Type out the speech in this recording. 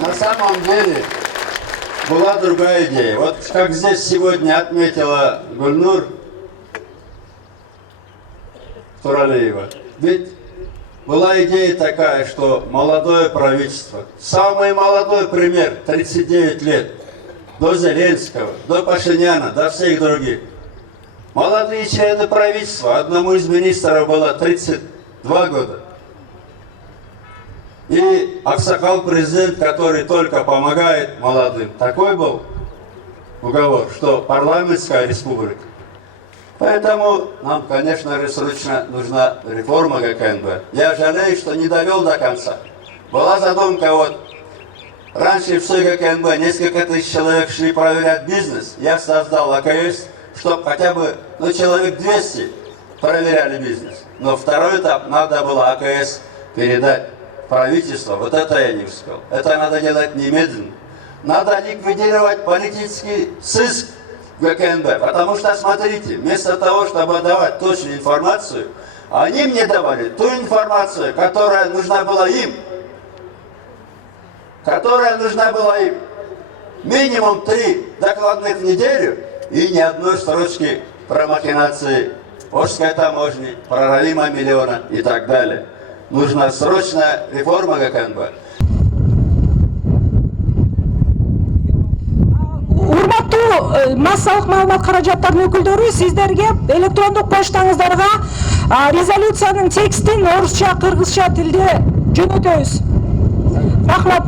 На самом деле была другая идея. Вот как здесь сегодня отметила Гульнур Туралиева. Ведь была идея такая, что молодое правительство, самый молодой пример, 39 лет, до Зеленского, до Пашиняна, до всех других. Молодые члены правительства, одному из министров было 32 года. И Аксакал президент, который только помогает молодым. Такой был уговор, что парламентская республика. Поэтому нам, конечно же, срочно нужна реформа ГКНБ. Я жалею, что не довел до конца. Была задумка, вот, раньше в ГКНБ несколько тысяч человек шли проверять бизнес. Я создал АКС, чтобы хотя бы, человек 200 проверяли бизнес. Но второй этап надо было АКС передать правительству. Вот это я не успел. Это надо делать немедленно. Надо ликвидировать политический сыск в ГКНБ. Потому что, смотрите, вместо того, чтобы давать точную информацию, они мне давали ту информацию, которая нужна была им. Минимум 3 докладных в неделю и ни одной строчки про махинации Орской таможни, про Равима миллиона и так далее. Нужна срочная реформа ГКНБ. Урматтуу массалык маалымат каражаттарынын өкүлдөрү, сиздерге электрондук поштаңыздарга резолюциянын текстин орусча, кыргызча тилде жөнөтөбүз. Рахмат.